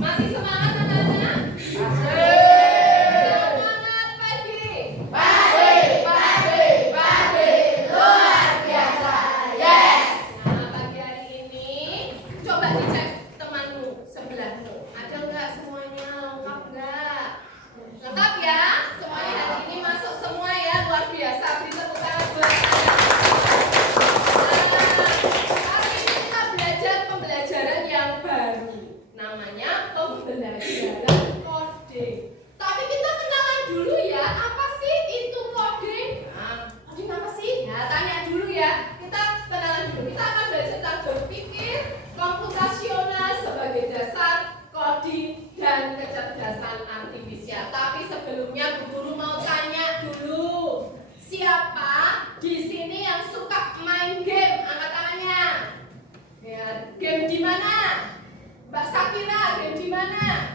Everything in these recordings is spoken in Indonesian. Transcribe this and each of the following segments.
Masih semangat anak-anak? Masih. Semangat pagi. Pagi, luar biasa. Yes. Nah, pagi hari ini coba dicek temanmu sebelahmu. Ada nggak semuanya? Lengkap nggak? Lengkap ya? Semuanya hari ini masuk semua ya, luar biasa. Beri tepuk tangan buat hari ini kita belajar pembelajaran yang baru. Namanya pembelajaran coding. Tapi kita kenalan dulu ya, apa sih itu coding? Nah, coding apa sih? Nah, tanya dulu ya. Kita kenalan dulu. Kita akan belajar tentang berpikir komputasional sebagai dasar coding dan kecerdasan artifisial. Tapi sebelumnya Bu Guru mau tanya dulu. Siapa di sini yang suka main game? Angkat tangannya. Ya, game di mana? Mbak Sakira, game di mana?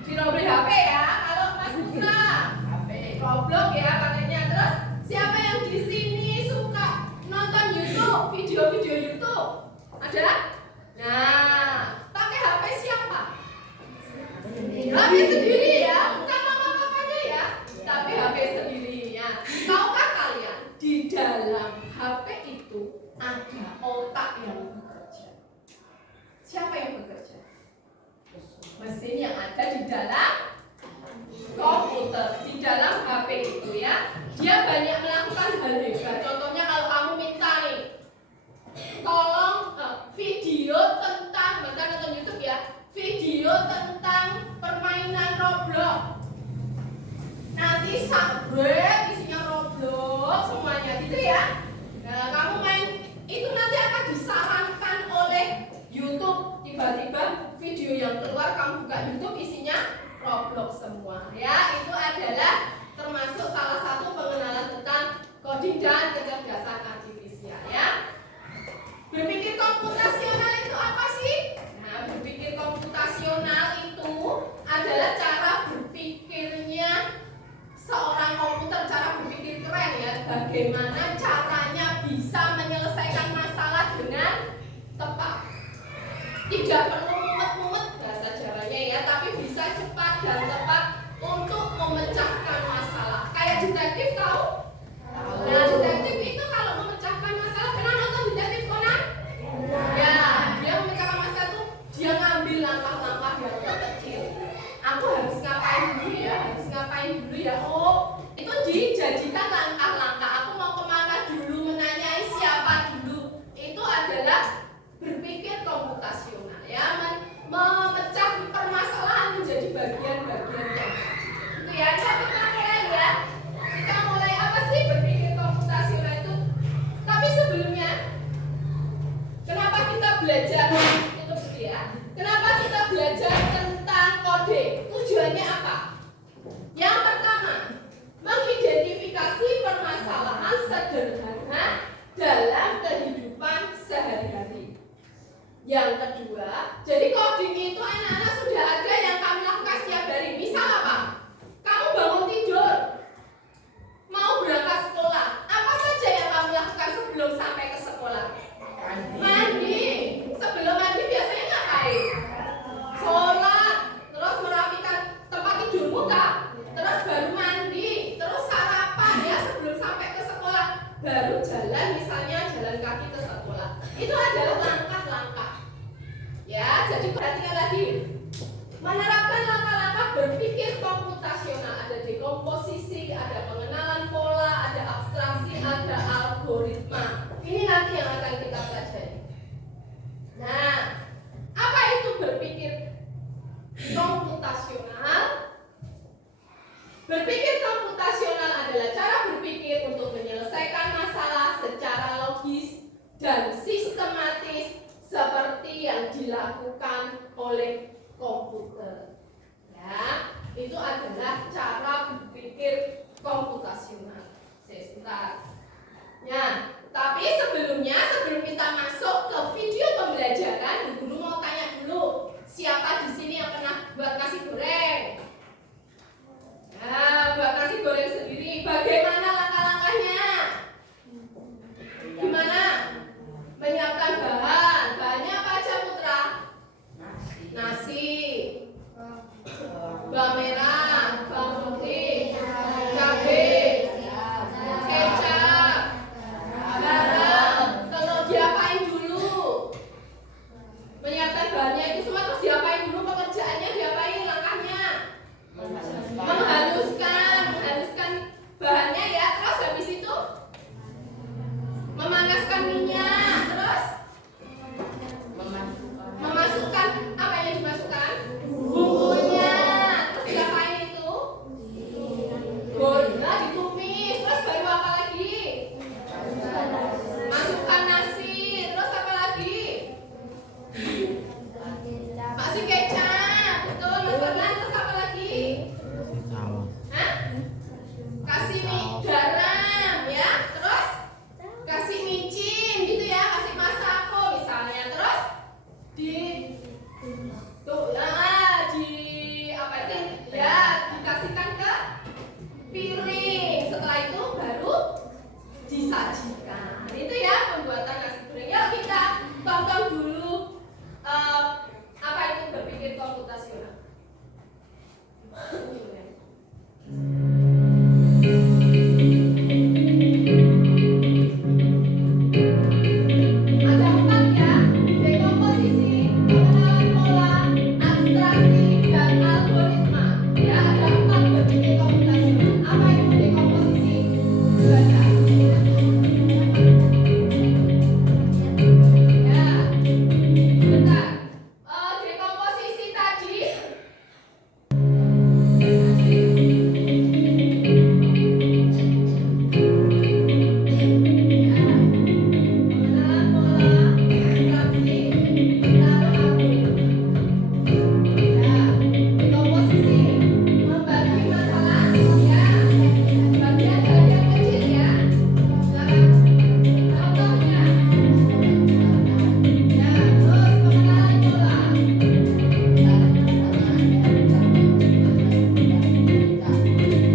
Di Roblox HP ya. Kalau Mas Putra, HP. Roblox ya pakainya. Terus siapa yang di sini suka nonton YouTube, video-video YouTube? Ada? Nah, pakai HP siapa? HP sendiri ya, bukan mama papanya ya, tapi HP sendiri ya. Tahukah kalian di dalam HP itu ada otak yang bekerja? Siapa yang bekerja? Mesin yang ada di dalam komputer, di dalam HP itu ya. Dia banyak melakukan hal hebat. Contohnya kalau kamu minta nih, tolong video tentang, bentar nonton YouTube ya, video tentang permainan Roblox. Nanti subway isinya Roblox semuanya gitu ya. Nah, kamu main itu nanti akan disarankan oleh YouTube. Tiba-tiba video yang keluar kamu buka YouTube isinya Roblox semua ya. Itu adalah termasuk salah satu pengenalan tentang coding dan kecerdasan artifisial ya. Berpikir komputasional itu apa sih? Nah, berpikir komputasional itu adalah cara berpikirnya seorang komputer, cara berpikir keren ya. Bagaimana caranya bisa menyelesaikan masalah dengan tepat. Tidak perlu mumet-mumet bahasa Jawanya ya, tapi bisa cepat dan tepat untuk memecahkan masalah. Kayak detektif tahu? Nah, detektif itu kalau memecahkan masalah, pernah nonton Detektif Conan? Ya, dia memecahkan masalah itu dia ngambil langkah-langkah yang terkecil. Aku harus ngapain dulu ya? Harus ngapain dulu ya? Oh, itu dijadikan langkah-langkah. Aku mau kemana dulu? Menanyai siapa dulu? Itu adalah berpikir komputasional ya, memecah permasalahan menjadi bagian-bagian yang itu ya. Coba kita mulai ya. Kita mulai apa sih berpikir komputasional itu? Tapi sebelumnya, kenapa kita belajar itu ya? Kenapa kita belajar tentang coding? Tujuannya apa? Yang pertama, mengidentifikasi permasalahan sederhana dalam kehidupan sehari-hari. Yang kedua, jadi coding itu anak-anak sudah ada yang kami lakukan setiap hari. Misal apa? Kamu bangun tidur, mau berangkat sekolah. Apa saja yang kamu lakukan sebelum sampai ke sekolah? Mandi. Sebelum mandi biasanya ngapain? Sholat, terus merapikan tempat tidurmu kah? Terus baru mandi, terus sarapan ya sebelum sampai ke sekolah. Baru jalan, misalnya jalan kaki ke sekolah. Itu adalah langkah-langkah. Ya, jadi perhatikan lagi. Menerapkan langkah-langkah berpikir komputasional, ada dekomposisi, ada pengenalan pola, ada abstraksi, ada algoritma. Ini nanti yang akan kita pelajari. Nah, apa itu berpikir komputasional? Berpikir komputasional adalah cara berpikir untuk menyelesaikan masalah secara logis dan sistematis seperti yang dilakukan oleh komputer. Ya, itu adalah cara berpikir komputasional. Sebentar. Ya, tapi sebelum kita masuk ke video pembelajaran, Bu Guru mau tanya dulu, siapa di sini yang pernah buat nasi goreng? Nah, buat nasi goreng sendiri, bagaimana langkah-langkahnya? Gimana? Menyiapkan bahan. Bahannya apa aja, Putra? Nasi. berpikir komputasional. Ada 4 ya, dekomposisi, pengenalan pola, abstraksi, dan algoritma. Ya, ada 4 berpikir komputasional. Apa itu dekomposisi? Baca. Ya, bentar. Dekomposisi tadi. Pengenalan pola, abstraksi, lalu algoritma. Ya, dekomposisi membagi masalah ya bagian-bagian kecil ya. Silakan. Contohnya ya, terus pengenalan pola. Dekomposisi memasak nasi goreng.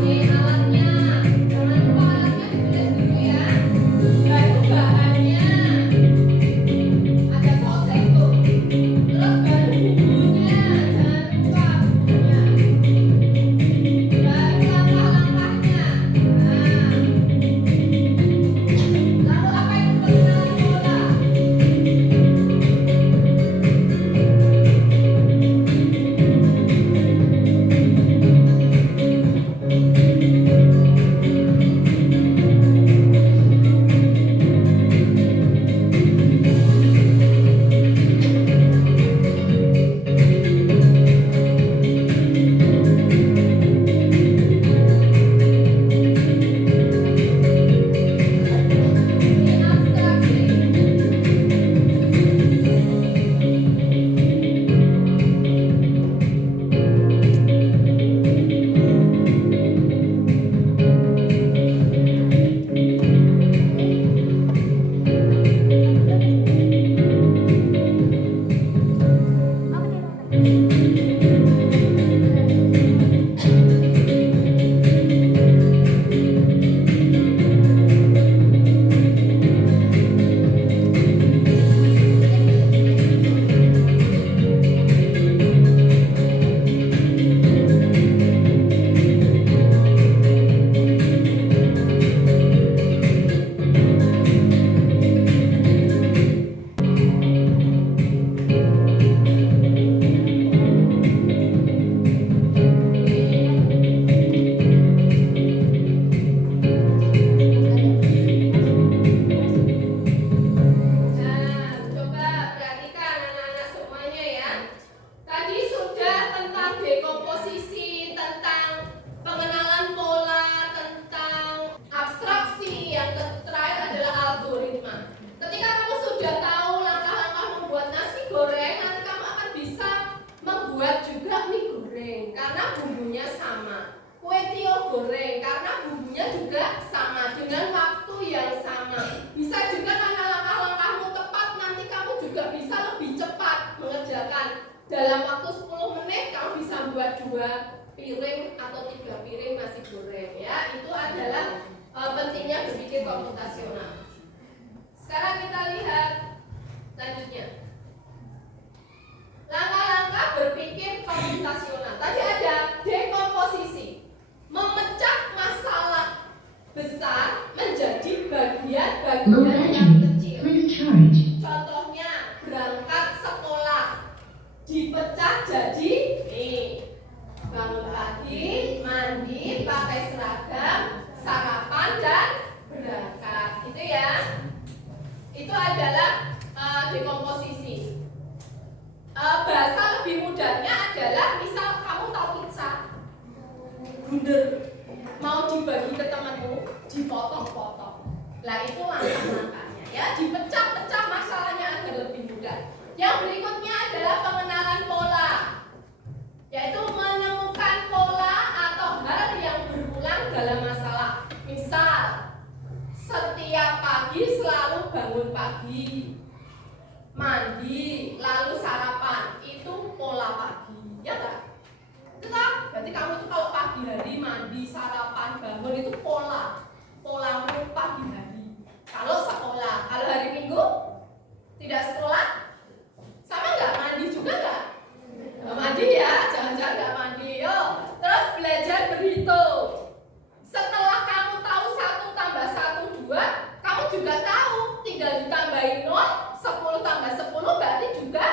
Ini alatnya, jangan lupa alatnya ditulis dulu ya. Baru bahannya, ada sosis tuh. Terus baru bumbunya, jangan lupa bumbunya. Baru langkah-langkahnya. Lalu apa itu pengenalan pola? Ini abstraksi. Nah, coba perhatikan anak-anak semuanya ya. Tadi sudah tentang dekomposisi, tentang pengenalan pola, tentang abstraksi. Yang terakhir adalah algoritma. Ketika kamu sudah tahu langkah-langkah membuat nasi goreng, nanti kamu akan bisa membuat juga mie goreng karena bumbunya sama. Kue tio goreng karena bumbunya juga sama dengan waktu yang sama. Bisa juga karena langkah-langkahmu tepat, nanti kamu juga bisa lebih cepat mengerjakan. Dalam waktu 10 menit kamu bisa buat 2 piring atau 3 piring nasi goreng ya. Itu adalah pentingnya berpikir komputasional. Sekarang kita lihat selanjutnya. Langkah-langkah berpikir komputasional. Tadi ada dekomposisi, memecah masalah besar menjadi bagian-bagian yang kecil. Please charge. Contohnya berangkat sekolah, dipecah jadi nih, bangun pagi, mandi, pakai seragam, sarapan dan berangkat. Itu ya. Itu adalah dekomposisi. bunder, mau dibagi ke temanmu, dipotong-potong. Lah itu langkah-langkahnya ya, dipecah-pecah masalahnya agar lebih mudah. Yang berikutnya adalah pengenalan pola, yaitu menemukan pola atau hal yang berulang dalam masalah. Misal, setiap pagi selalu bangun pagi, mandi, lalu sarapan, itu pola pagi, ya kan? Tetap, berarti kamu tuh kalau pagi hari mandi, sarapan, bangun itu polamu pagi hari. Kalau sekolah, kalau hari Minggu tidak sekolah, sama nggak, mandi juga nggak? Nggak mandi ya, jangan-jangan nggak mandi. Yo, terus belajar berhitung. Setelah kamu tahu 1 tambah 1 2, kamu juga tahu tinggal ditambahin 0, 10 tambah 10 berarti juga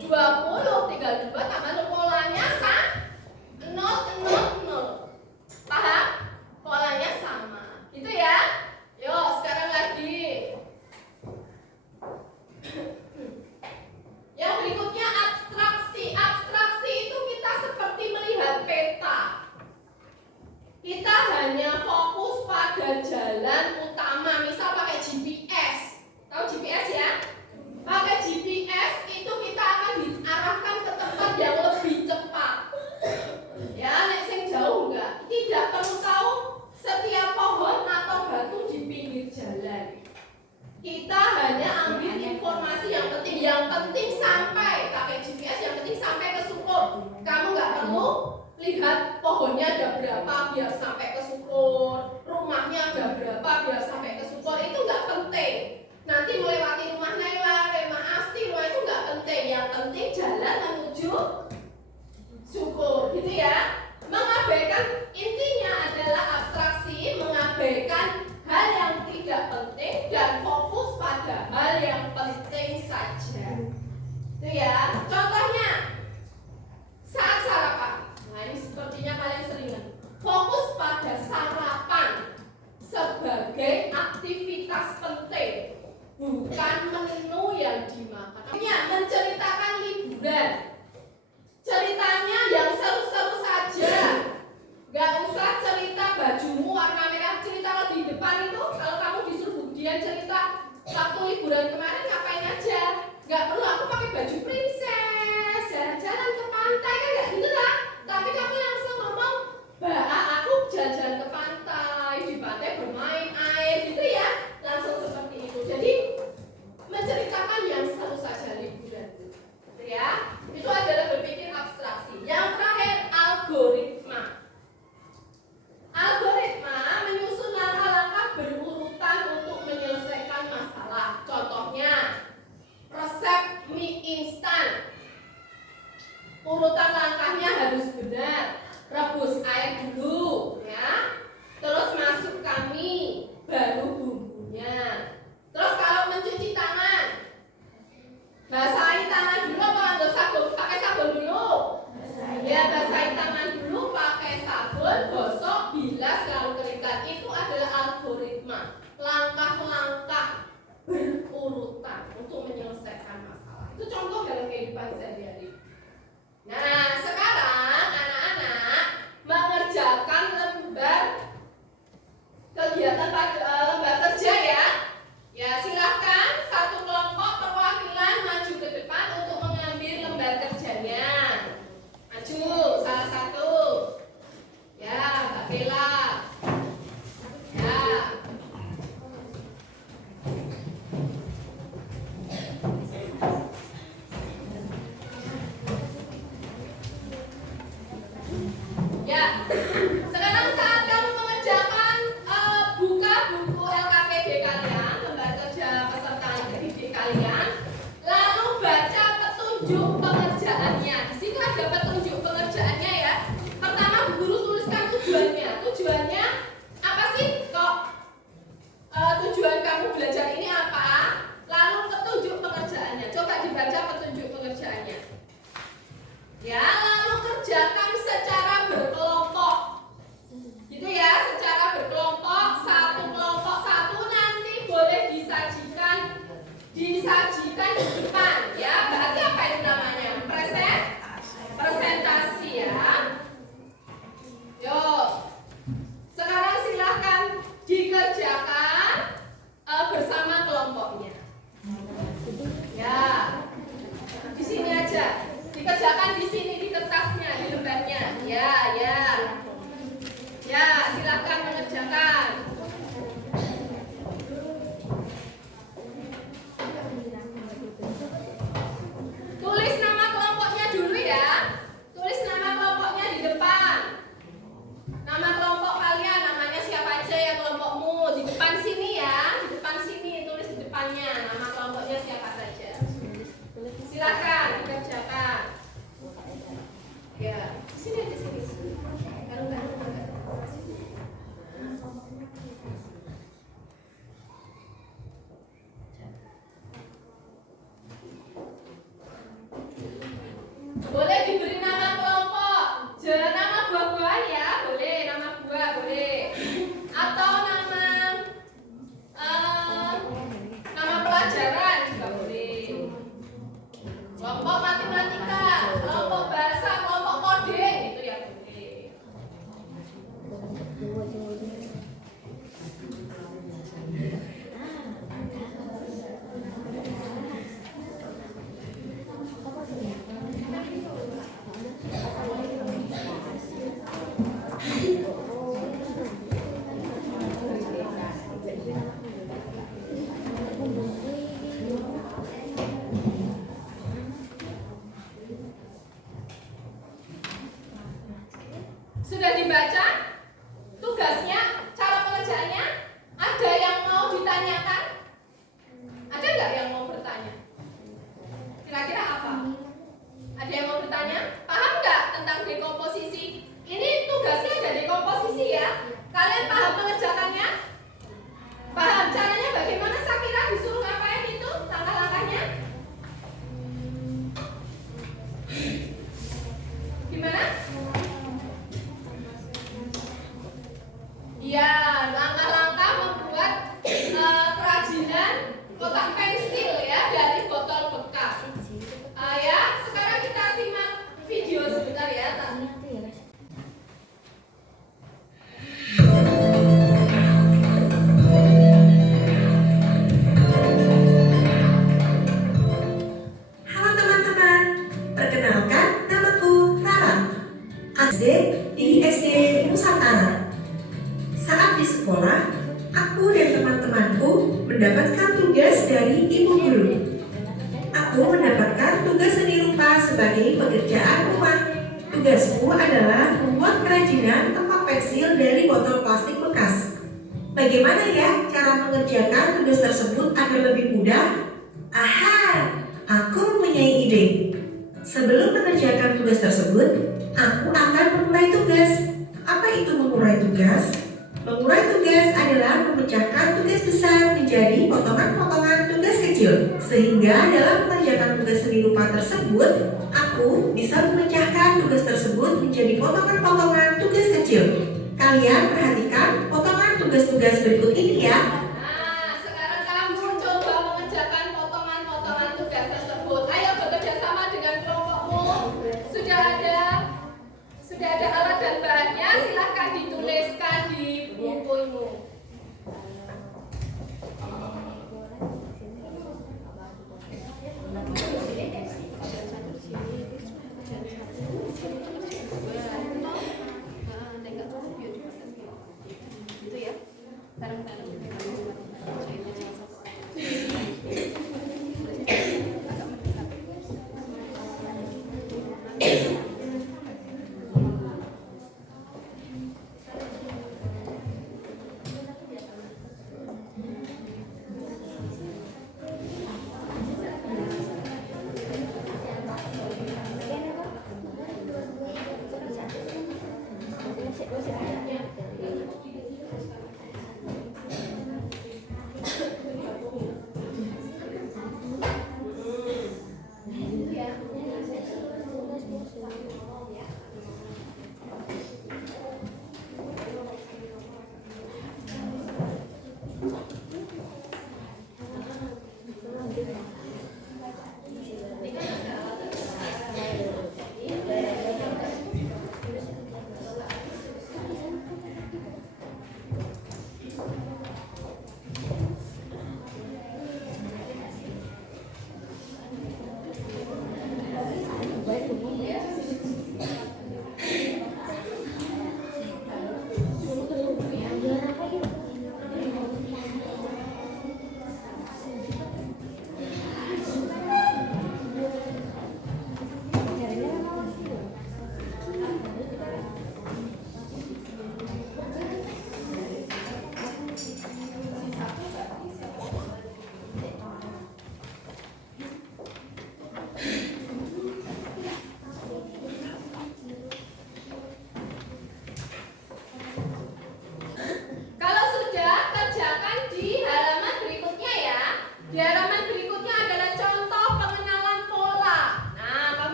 20, tinggal 2 tambah 0, polanya sama, 0, 0, 0. Paham? Polanya sama, gitu ya. Yo, sekarang lagi. Yang berikutnya abstraksi. Abstraksi itu kita seperti melihat peta. Kita hanya fokus pada jalan utama, misal pakai GPS. Tahu GPS ya? Pakai GPS itu kita akan diarahkan ke tempat yang lebih cepat. Ya, nek sing jauh enggak. Tidak perlu tahu setiap pohon atau batu di pinggir jalan. Kita hanya ambil informasi yang penting. Yang penting sampai, pakai GPS yang penting sampai ke Sukkur. Kamu nggak perlu lihat pohonnya ada berapa biar sampai ke Sukkur, rumahnya ada berapa biar sampai ke Sukkur, itu nggak penting. Nanti melewati rumah Naila, rumah Asti, rumah itu nggak penting. Yang penting jalan menuju Sukkur, gitu ya. Mengabaikan, intinya adalah abstraksi, mengabaikan hal yang tidak penting dan fokus pada hal yang penting saja. Itu ya. Contohnya saat sarapan. Nah, ini sepertinya kalian sering fokus pada sarapan sebagai aktivitas penting, bukan menu yang dimakan. Artinya menceritakan liburan. Ceritanya yang seru-seru saja. Gak usah cerita bajumu warna merah, cerita di depan itu. Kalau kamu disuruh Budian cerita waktu liburan kemarin ngapain aja, gak perlu aku pakai baju princess, jalan-jalan ke pantai, kan gak gitu lah. Tapi kamu langsung ngomong, Mbak, aku jalan-jalan ke pantai, di pantai bermain air, gitu ya. Langsung seperti itu. Jadi menceritakan yang seru saja liburan, gitu ya. Itu adalah berpikir abstraksi. Yang terakhir, algoritma. Algoritma menyusun langkah-langkah berurutan untuk menyelesaikan masalah. Contohnya, resep mie instan. Urutan langkahnya harus benar. Rebus air dulu, ya. Terus masukkan mie, baru bumbunya. Terus kalau mencuci tangan, basahin tangan dulu apa ambil sabun? Pakai sabun dulu. Ya, basahin tangan dulu pakai sabun, gosok, bilas, lalu keringkan. Itu adalah algoritma, langkah-langkah berurutan untuk menyelesaikan masalah. Itu contoh dalam kehidupan sehari-hari. Nah, sekarang anak-anak mengerjakan lembar kegiatan lembar kerja ya. Ya, silahkan satu kelompok perwakilan maju ke depan untuk mengambil lembar kerjanya. Maju, salah satu. Ya, Mbak Bella. Ya. Ya. Sekarang saat kamu mengerjakan buka buku LKPD kalian, lembar kerja peserta didik kalian, lalu baca petunjuk pengerjaannya. Di situ ada petunjuk pengerjaannya ya. Pertama, guru tuliskan tujuannya. Tujuannya apa sih? Kok tujuan kamu belajar ini apa? Lalu petunjuk pengerjaannya. Coba dibaca petunjuk pengerjaannya. Ya, lalu kerjakan secara berkelompok. Gitu ya, secara berkelompok, satu kelompok satu nanti boleh disajikan di depan ya. Berarti apa itu namanya? Presentasi ya. Yo, Boleh diberi nama kelompok. Jangan nama buah-buahan ya, boleh nama buah, boleh. Atau nama pelajaran juga boleh. Kelompok matematika, kelompok bahasa, kelompok coding itu ya boleh. Sudah dibaca tugasnya, cara pengerjaannya? Ada yang mau ditanyakan? Ada nggak yang mau bertanya? Kira-kira apa? Ada yang mau bertanya? Paham nggak tentang dekomposisi? Ini tugasnya ada dekomposisi ya. Kalian paham mengerjakannya? Paham caranya bagaimana? Sakira disuruh ngapain itu? Langkah-langkahnya? Gimana? Ya, langkah-langkah membuat kerajinan kotak pensil ya dari botol bekas. Ya, sekarang kita simak video sebentar ya. Halo teman-teman, perkenalkan namaku Rara, SD di SD Nusantara. Saat di sekolah, aku dan teman-temanku mendapatkan tugas dari ibu guru. Aku mendapatkan tugas seni rupa sebagai pekerjaan rumah. Tugasku adalah membuat kerajinan tempat pensil dari botol plastik bekas. Bagaimana ya cara mengerjakan tugas tersebut agar lebih mudah? Aha, aku mempunyai ide. Sebelum mengerjakan tugas tersebut, aku akan memulai tugas. Apa itu memulai tugas? Mengurai tugas adalah memecahkan tugas besar menjadi potongan-potongan tugas kecil. Sehingga dalam mengerjakan tugas seni rupa tersebut, aku bisa memecahkan tugas tersebut menjadi potongan-potongan tugas kecil. Kalian perhatikan potongan tugas-tugas berikut ini ya. Nah, sekarang kamu coba mengerjakan potongan-potongan tugas tersebut. Ayo bekerja sama dengan kelompokmu. Sudah ada alat dan bahannya, silahkan dituliskan di bukumu. Itu ya, bareng-bareng.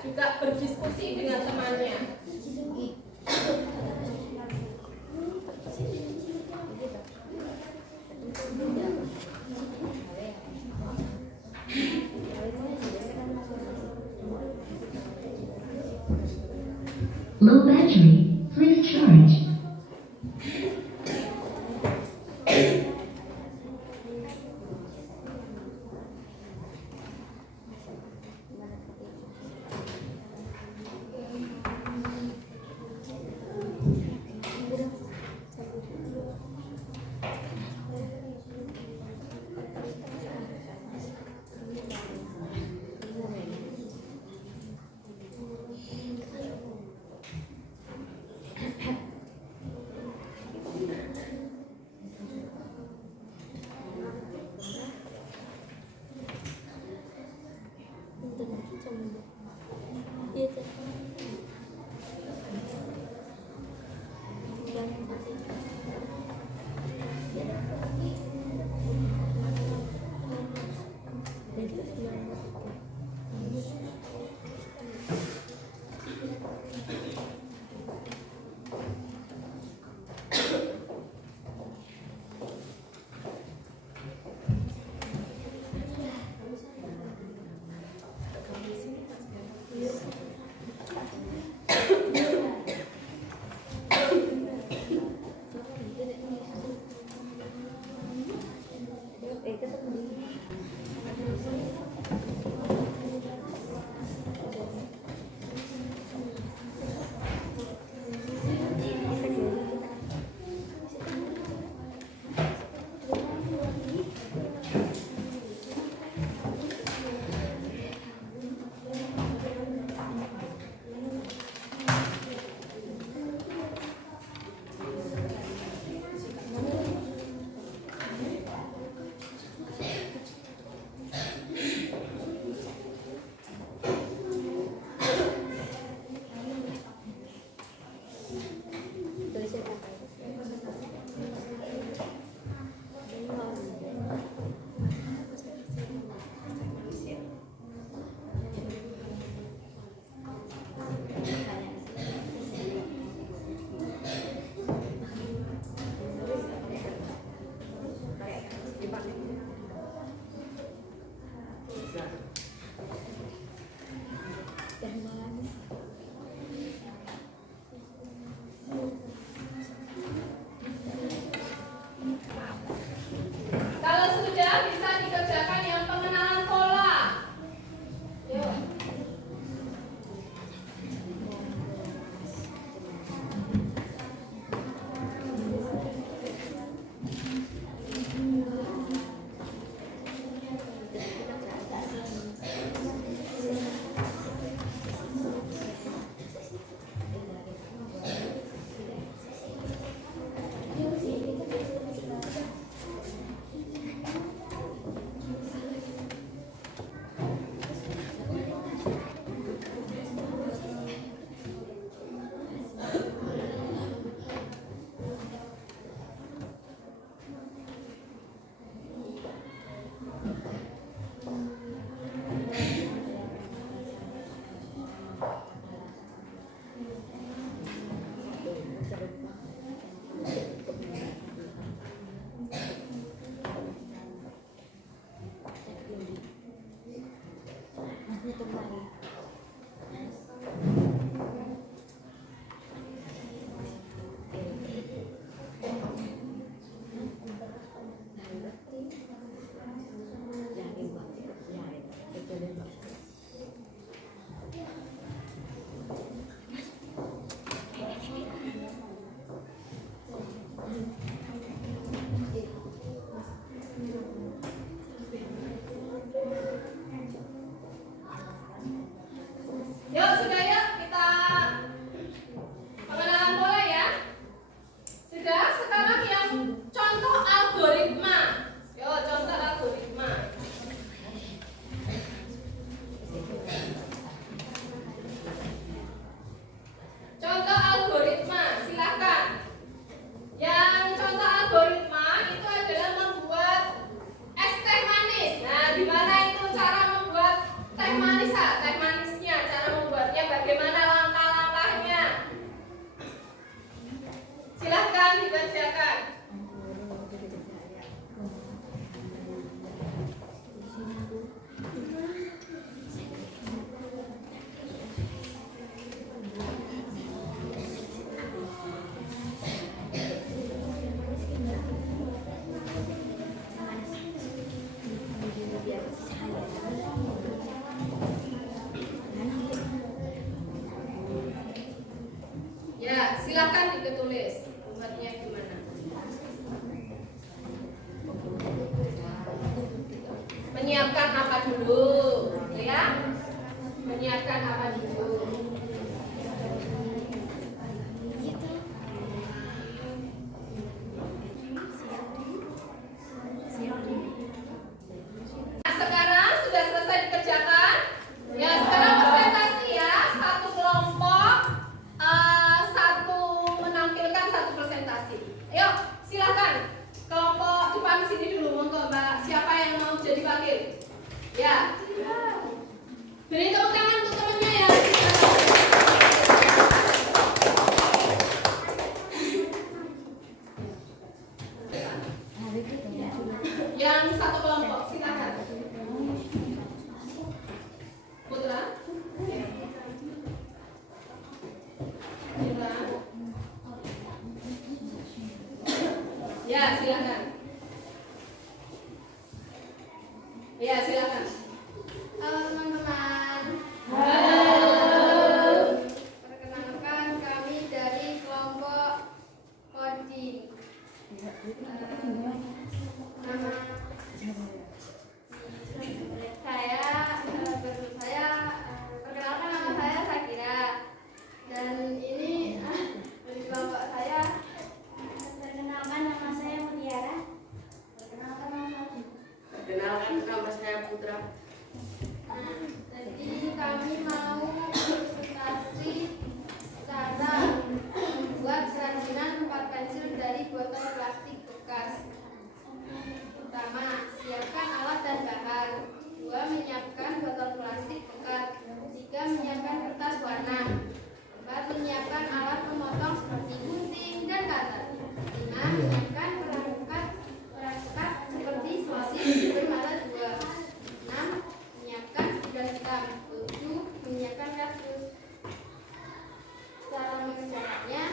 juga berdiskusi dengan temannya. Low battery, please charge. Kalau sudah bisa dikerjakan yang pengenalan pola. Yuk. Yuk, sudah yuk kita pengenalan pola ya. Sudah, sekarang yang contoh algoritma. Yuk, contoh algoritma. Contoh algoritma, silakan. Yang contoh algoritma itu adalah membuat es teh manis. Nah, gimana itu cara membuat teh manis? Teh manisnya, cara membuat Silakan ditulis buatnya gimana. Menyiapkan apa dulu, ya? Menyiapkan apa dulu? Nah, sekarang sudah selesai dikerjakan. Ya, sekarang presentasi ya. Satu kelompok, satu menampilkan satu presentasi. Ayo, silakan. Kelompok depan sini dulu, monggo Mbak. Siapa yang mau jadi wakil? Ya. Beri tepuk tangan untuk temannya ya. Yang satu kelompok, silakan. Putra. Putra. Ya, silakan. Ya, silakan. Halo teman-teman. Halo. Perkenalkan kami dari kelompok coding. Nama perkenalkan nama saya Sakira. Dan ini dari kelompok saya. Perkenalkan nama saya Mutiara. Perkenalkan nama saya. Perkenalkan nama saya Putra. Jadi kami mau presentasi cara membuat kerajinan tempat pensil dari botol plastik bekas. Pertama, siapkan alat dan bahan. 2. Menyiapkan botol plastik bekas. 3. Menyiapkan kertas warna. 4. Menyiapkan alat pemotong seperti gunting dan cutter. 5. Menyiapkan perangkat seperti sosis bermata 2. 6. Menyiapkan spidol hitam. 7. Menyiapkan kardus. Cara mengerjakannya: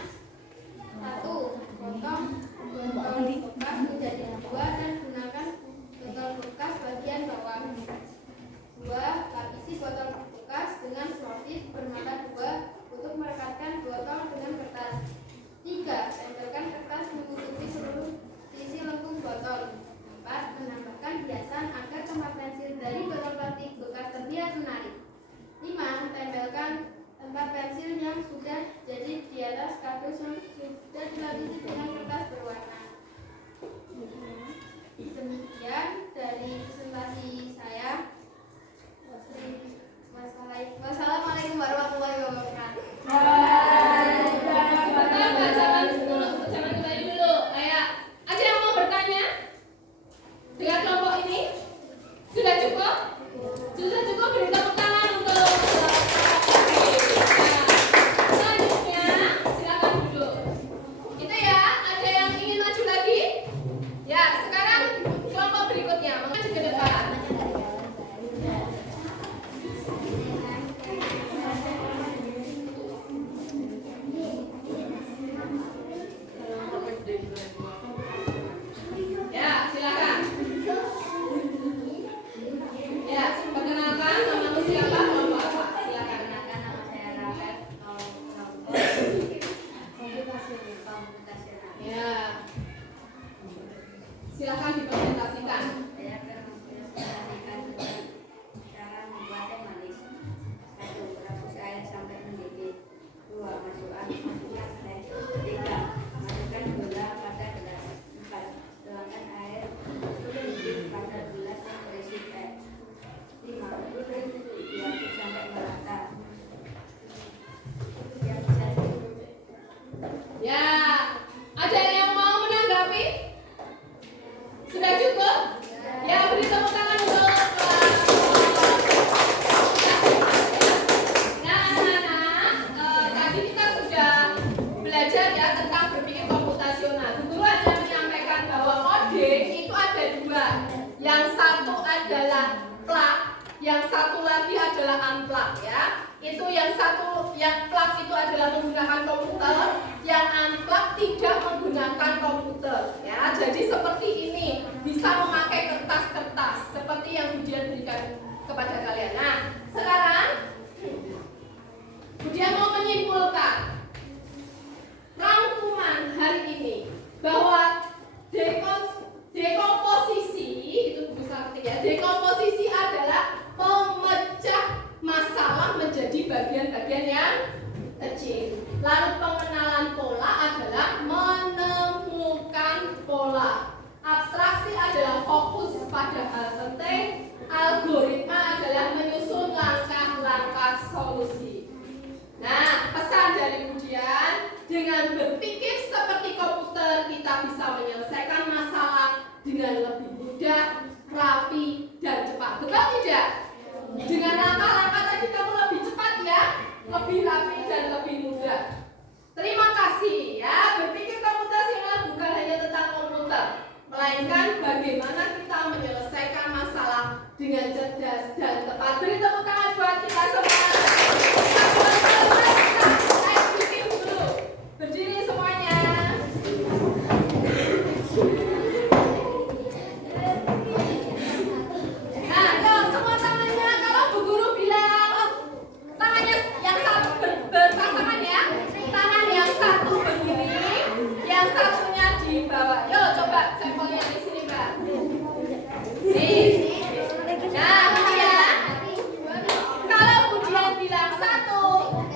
1. Potong botol bekas menjadi 2 dan gunakan botol bekas bagian bawah. 2. Lapisi botol bekas dengan selotip bermata 2 untuk merekatkan botol dengan kertas. 3. Tempelkan kertas menutupi seluruh sisi lengkung botol. 4. Menambahkan hiasan agar tempat pensil dari botol plastik bekas terlihat menarik. 5. Tempelkan tempat pensil yang sudah jadi di atas kardus yang sudah dilapisi dengan kertas berwarna. Demikian dari presentasi saya. Wassalamualaikum warahmatullahi wabarakatuh. Bentar, jangan kembali dulu. Ada yang mau bertanya? Dengan kelompok ini? Sudah cukup? Sudah cukup, beri tepuk tangan untuk selanjutnya, silakan duduk. Itu ya, ada yang ingin maju lagi? Ya, sekarang kelompok berikutnya, maju ke depan. Ya, silakan. Ya, perkenalkan namamu siapa, kelompok apa? Silakan. Nama saya Rafael, kelompok komputasi. Ya. Silakan dipresentasikan. Saya akan mempresentasikan tentang cara membuat teh manis. 1. Rebus air sampai mendidih. 2. Masukkan teh. 3. Masukkan gula pada gelas. 4. Tuangkan air mendidih pada gelas yang berisi teh. 5. Diaduk sampai merata. Yang bisa Ya, ada yang mau menanggapi? Sudah cukup? Ya, beri tepuk tangan untuk Nah, anak-anak, tadi kita sudah belajar ya tentang berpikir komputasional. Guru ada menyampaikan bahwa coding itu ada 2. Yang satu adalah plug, yang satu lagi adalah unplug ya. Itu yang satu, yang plug itu adalah menggunakan komputer, yang unplug tidak menggunakan komputer ya. Jadi seperti ini, bisa memakai kertas-kertas seperti yang Budian berikan kepada kalian. Nah, sekarang Budian mau menyimpulkan solusi. Nah, pesan dari Budian, dengan berpikir seperti komputer, kita bisa menyelesaikan masalah dengan lebih mudah, rapi, dan cepat. Betul tidak? Dengan langkah-langkah tadi kamu lebih cepat ya, lebih rapi dan lebih mudah. Terima kasih ya. Berpikir komputasional bukan hanya tentang komputer, melainkan bagaimana kita menyelesaikan masalah dengan cerdas dan tepat. Beri tepuk tangan buat kita semua. Kita bikin dulu. Berdiri semuanya. Nah, dong semua tangannya. Kalau Bu Guru bilang, tangannya yang satu berpasangan ya. Tangan yang satu berdiri, yang satunya di bawah. Yo, coba sampelnya di sini, Mbak. Nih. Nah, ini ya. Kalau Budian bilang satu,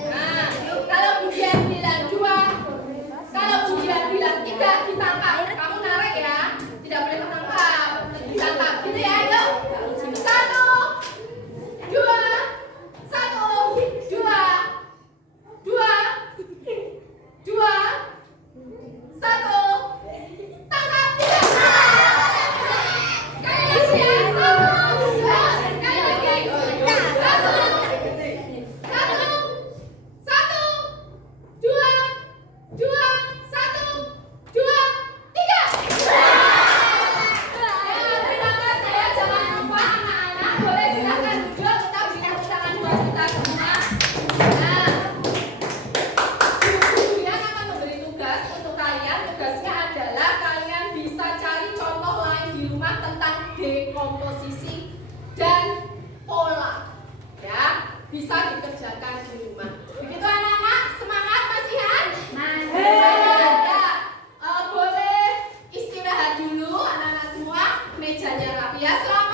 nah, kalau Budian bilang dua, kalau Budian bilang tiga, ditangkap. Kamu narik ya, tidak boleh tertangkap. Ditangkap, gitu ya, yuk. Satu, dua, satu, dua, dua, dua, satu, tangkap, tiga. Sekali lagi ya, satu, dua, sekali lagi. Satu, satu, dua, dua, satu, dua, tiga. Terima kasih ya, jangan lupa anak-anak boleh silakan duduk, kita berikan tepuk tangan buat kita semua. Nah, Budian akan memberi tugas untuk kalian. Tugasnya adalah kalian bisa cari contoh lain di rumah tentang dekomposisi dan pola. Ya, bisa dikerjakan di rumah. Begitu anak-anak, semangat masihan? Semangat. Ya, boleh istirahat dulu anak-anak semua. Mejanya rapi ya. Selamat